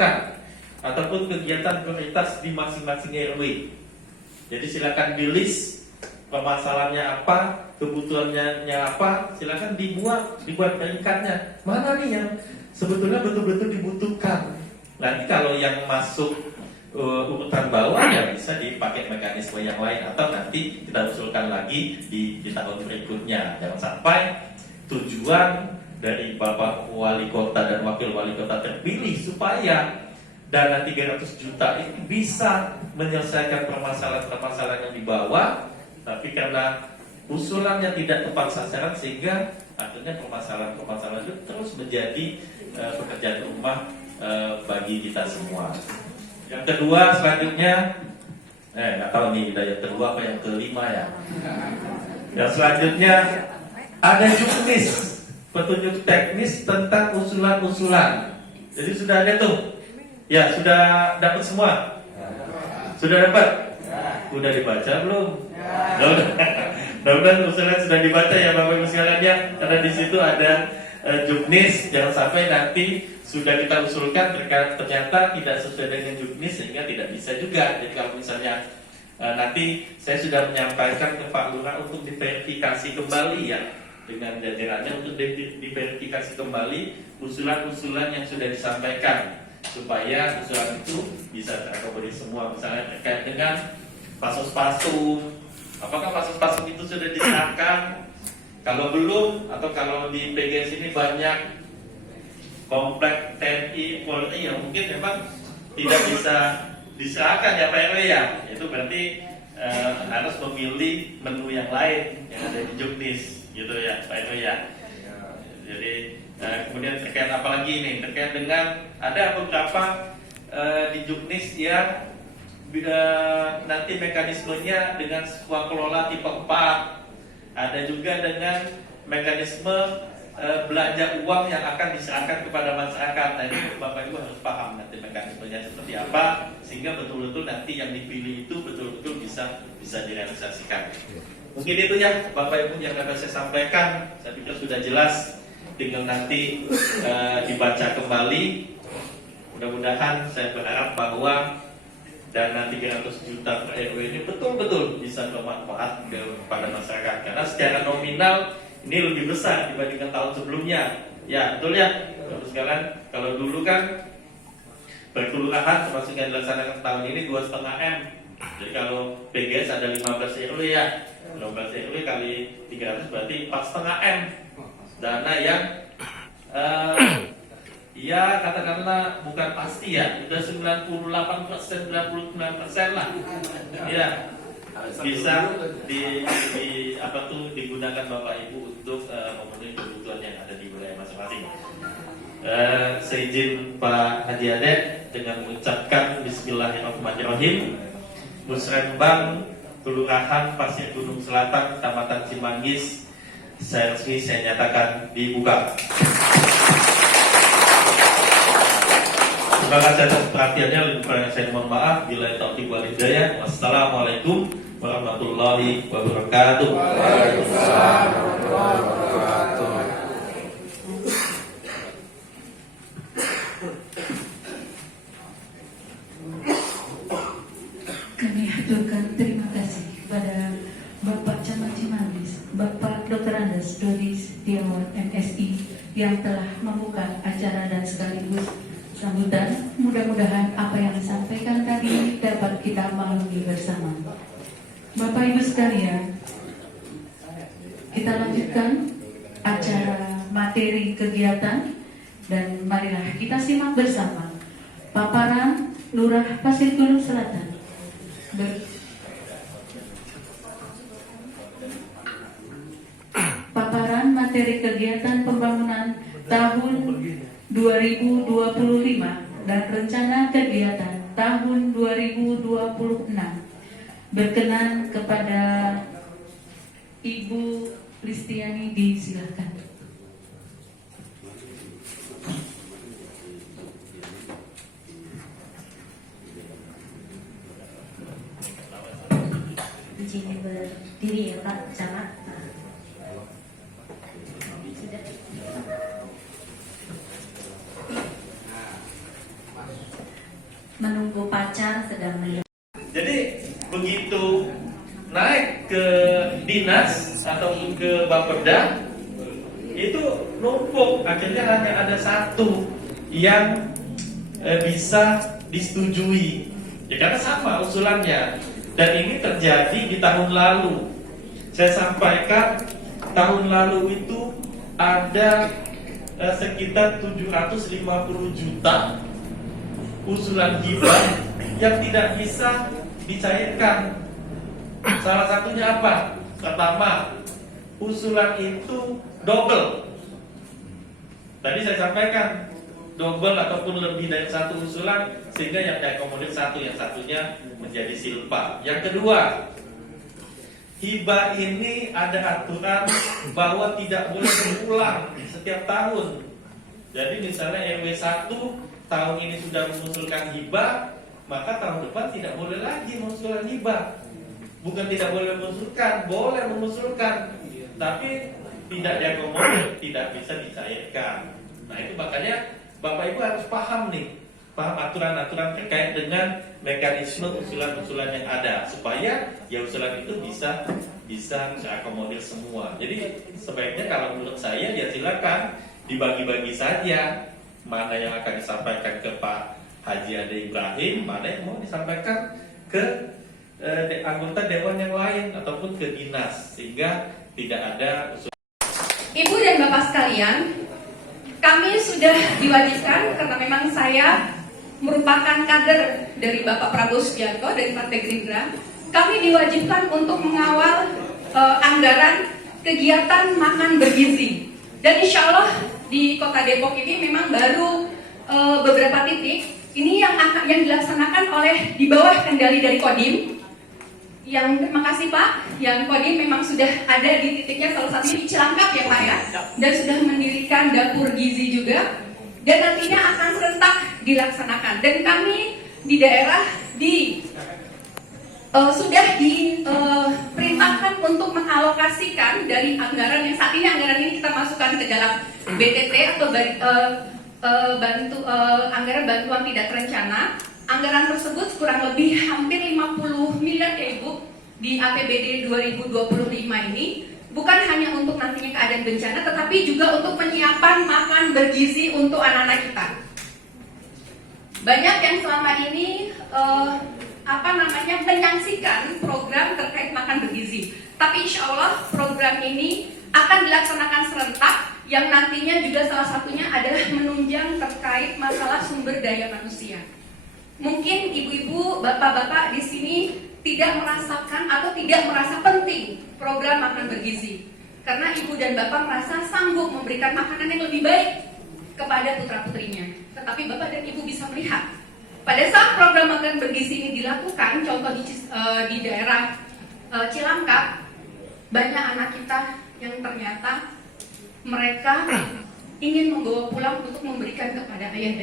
dibutuhkan ataupun kegiatan prioritas di masing-masing RW. Jadi silakan di list permasalahannya apa, kebutuhannya apa, silakan dibuat peringkatnya. Mana nih yang sebetulnya betul-betul dibutuhkan. Nanti kalau yang masuk urutan bawah ya bisa dipakai mekanisme yang lain, atau nanti kita usulkan lagi di tahun berikutnya. Jangan sampai tujuan dari Bapak Wali Kota dan Wakil Wali Kota terpilih supaya dana 300 juta ini bisa menyelesaikan permasalahan-permasalahan yang di bawah, tapi karena usulannya tidak tepat sasaran sehingga akhirnya permasalahan-permasalahan itu terus menjadi pekerjaan rumah bagi kita semua. Yang kedua selanjutnya, nggak tahu nih yang kedua apa yang kelima ya. Yang selanjutnya ada juknis, petunjuk teknis tentang usulan-usulan. Jadi sudah ada tuh. Ya, sudah dapat semua? Sudah dapat? Sudah dibaca belum? Mudah-mudahan usulan sudah dibaca ya Bapak Ibu sekalian ya. Karena di situ ada juknis, jangan sampai nanti sudah kita usulkan ternyata tidak sesuai dengan juknis sehingga tidak bisa juga. Jadi kalau misalnya nanti saya sudah menyampaikan ke Pak Lurah untuk diverifikasi kembali ya dengan jajarannya untuk diverifikasi kembali usulan-usulan yang sudah disampaikan, supaya usulan itu bisa terakomodir semua. Misalnya terkait dengan pasos-pasum, apakah pasos-pasum itu sudah disahkan? Kalau belum, atau kalau di PGS ini banyak komplek TNI, Polri yang mungkin memang tidak bisa disahkan ya Pak RW ya, itu berarti harus memilih menu yang lain yang ada di juknis gitu ya Pak RW ya. Jadi kemudian terkait apa lagi ini? Terkait dengan ada beberapa di juknis yang nanti mekanismenya dengan swakelola tipe 4. Ada juga dengan mekanisme belanja uang yang akan diserahkan kepada masyarakat. Nah ini Bapak Ibu harus paham nanti mekanismenya seperti apa, sehingga betul-betul nanti yang dipilih itu betul-betul bisa direalisasikan. Mungkin itu ya Bapak Ibu yang dapat saya sampaikan. Saya pikir sudah jelas. Tinggal nanti dibaca kembali. Mudah-mudahan saya berharap bahwa dana 300 juta per RW ini betul-betul bisa bermanfaat kepada masyarakat. Karena secara nominal ini lebih besar dibandingkan tahun sebelumnya. Ya betul ya. Terus sekarang kalau dulu kan berkelurahan termasuk yang dilaksanakan tahun ini 2,5 M. Jadi kalau PGS ada 15 RW ya, 15 RW kali 300 berarti 4,5 M. Dana yang ya katakanlah bukan pasti ya, udah 98%, 99% lah. Ya, bisa digunakan Bapak Ibu untuk memenuhi kebutuhan yang ada di wilayah masing-masing. Seizin Pak Haji Adek dengan mengucapkan Bismillahirrahmanirrahim. Musrenbang Kelurahan Pasir Gunung Selatan, Kecamatan Cimanggis, saya nyatakan dibuka. Terima kasih atas perhatiannya. Lebih kurang saya mohon maaf. Bila taufiq wal hidayah. Wassalamualaikum warahmatullahi wabarakatuh. Waalaikumsalam warahmatullahi wabarakatuh. Kami haturkan terima kasih kepada Bapak Camat Cimanggis, Bapak Dr. Andes Dodi Setiawan MSI yang telah membuka acara dan sekaligus sambutan. Mudah-mudahan apa yang disampaikan tadi dapat kita maklumi bersama. Bapak Ibu sekalian, kita lanjutkan acara materi kegiatan dan marilah kita simak bersama paparan Lurah Pasir Gunung Selatan. Paparan materi kegiatan pembangunan tahun 2025 dan rencana kegiatan tahun 2026. Berkenan kepada Ibu Listiani, disilakan. Izin berdiri ya Pak Camat. Sudah. Menunggu pacar sedang menikah. Jadi begitu naik ke dinas ataupun ke Bapeda itu numpuk, akhirnya hanya ada satu yang bisa disetujui ya karena sama usulannya, dan ini terjadi di tahun lalu. Saya sampaikan tahun lalu itu ada sekitar 750 juta usulan hibah yang tidak bisa dicairkan. Salah satunya apa? Pertama, usulan itu double. Tadi saya sampaikan double ataupun lebih dari satu usulan, sehingga yang diakomodir satu, yang satunya menjadi silpa. Yang kedua, hibah ini ada aturan bahwa tidak boleh berulang setiap tahun. Jadi misalnya RW 1 tahun ini sudah mengusulkan hibah, maka tahun depan tidak boleh lagi mengusulkan hibah. Bukan tidak boleh mengusulkan, boleh mengusulkan, tapi tidak diakomodir, tidak bisa dicairkan. Nah itu makanya Bapak Ibu harus paham nih, paham aturan-aturan terkait dengan mekanisme usulan-usulan yang ada, supaya ya usulan itu bisa diakomodir semua. Jadi sebaiknya kalau menurut saya ya silakan dibagi-bagi saja, mana yang akan disampaikan ke Pak Haji Ade Ibrahim, mana yang mau disampaikan ke anggota dewan yang lain ataupun ke dinas, sehingga tidak ada usul. Ibu dan Bapak sekalian, kami sudah diwajibkan karena memang saya merupakan kader dari Bapak Prabowo Subianto dari Partai Gerindra. Kami diwajibkan untuk mengawal anggaran kegiatan makan bergizi. Dan insya Allah di Kota Depok ini memang baru beberapa titik ini yang dilaksanakan oleh di bawah kendali dari Kodim. Yang terima kasih Pak, yang Kodim memang sudah ada di titiknya, salah satunya di Cilangkap ya Pak ya, dan sudah mendirikan dapur gizi juga, dan nantinya akan serentak dilaksanakan. Dan kami di daerah sudah diperintahkan untuk mengalokasikan dari anggaran yang saat ini, anggaran ini kita masukkan ke dalam BTT atau anggaran bantuan tidak terencana. Anggaran tersebut kurang lebih hampir 50 miliar ya Ibu di APBD 2025 ini, bukan hanya untuk nantinya keadaan bencana, tetapi juga untuk penyiapan makan bergizi untuk anak-anak kita. Banyak yang selama ini menyaksikan program terkait makan bergizi, tapi insya Allah program ini akan dilaksanakan serentak, yang nantinya juga salah satunya adalah menunjang terkait masalah sumber daya manusia. Mungkin ibu-ibu, bapak-bapak di sini tidak merasakan atau tidak merasa penting program makan bergizi, karena ibu dan bapak merasa sanggup memberikan makanan yang lebih baik kepada putra-putrinya. Tetapi bapak dan ibu bisa melihat pada saat program makan bergizi ini dilakukan, contoh di daerah Cilangkap, banyak anak kita yang ternyata mereka ingin membawa pulang untuk memberikan kepada ayah dan